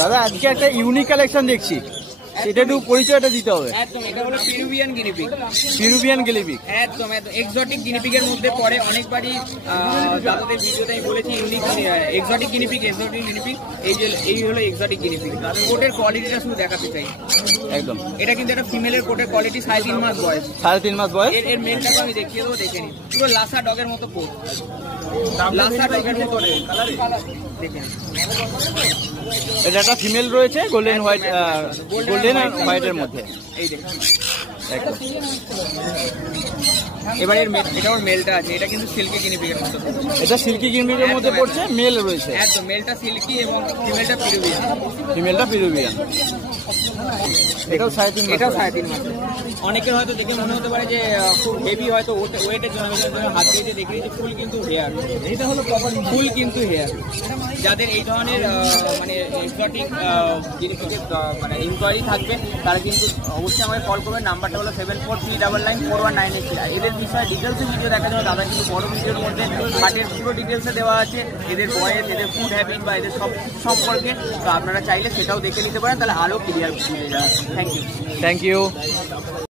দাদা আজকে একটা ইউনিক কালেকশন দেখছি, সেটা একটু পরিচয়টা দিতে হবে। একদম, এটা হলো পেরুভিয়ান গিনিপিগ। পেরুভিয়ান গিনিপিগ একদম একদম এক্সোটিক গিনিপিগের মধ্যে পড়ে। অনেকবারই দাদাদের ভিডিওতে আমি বলেছি ইউনিক এক্সোটিক গিনিপিগ। এই হলো এক্সোটিক গিনিপিগ। কোটের কোয়ালিটিটা শুধু দেখাতে চাই। একদম, এটা কিন্তু একটা ফিমেলের কোটের কোয়ালিটি, 3.5 মাস বয়স। 3.5 মাস বয়স। এর মেলটাকে আমি দেখিয়ে দেবো, দেখে নিন। পুরো লাসা ডগের মতো কোট, লাসা ডগের মতো দেখে নিন। এটা একটা ফিমেল রয়েছে গোল্ডেন হোয়াইট, গোল্ডেন আর হোয়াইটের মধ্যে। এই দেখুন একদম। এবার এটা ওর মেলটা আছে, এটা কিন্তু সিল্কি গিনিপিগের মতো। এটা সিল্কি গিনিপিগের মধ্যে পড়ছে, মেল রয়েছে। একদম, মেলটা সিল্কি এবং ফিমেলটা পেরুভিয়ান। ফিমেলটা পেরুভিয়ান। এটাও 3.5 মাস। এটাও 3.5 মাস। অনেকের হয়তো দেখে মনে হতে পারে যে খুব হেভি, হয়তো ওয়েটের জন্য হাত দিয়ে দেখে যে ফুল কিন্তু হেয়ার। এটা হলো প্রপার ফুল কিন্তু হেয়ার। যাদের এই ধরনের মানে এক্সোটিক গিনিপিগের মানে ইনকোয়ারি থাকবে তারা কিন্তু অবশ্যই আমাকে কল করবেন। নাম্বারটা হলো 7439941983। এদের বিষয়ে ডিটেলসে ভিডিও দেখার জন্য দাদা কিন্তু বড় ভিডিওর মধ্যে হাটের পুরো ডিটেলসে দেওয়া আছে, এদের বয়স, এদের ফুড হ্যাবিট বা এদের সব সম্পর্কে। তো আপনারা চাইলে সেটাও দেখে নিতে পারেন, তাহলে আরও ক্লিয়ার মিলে যাবে। Thank you.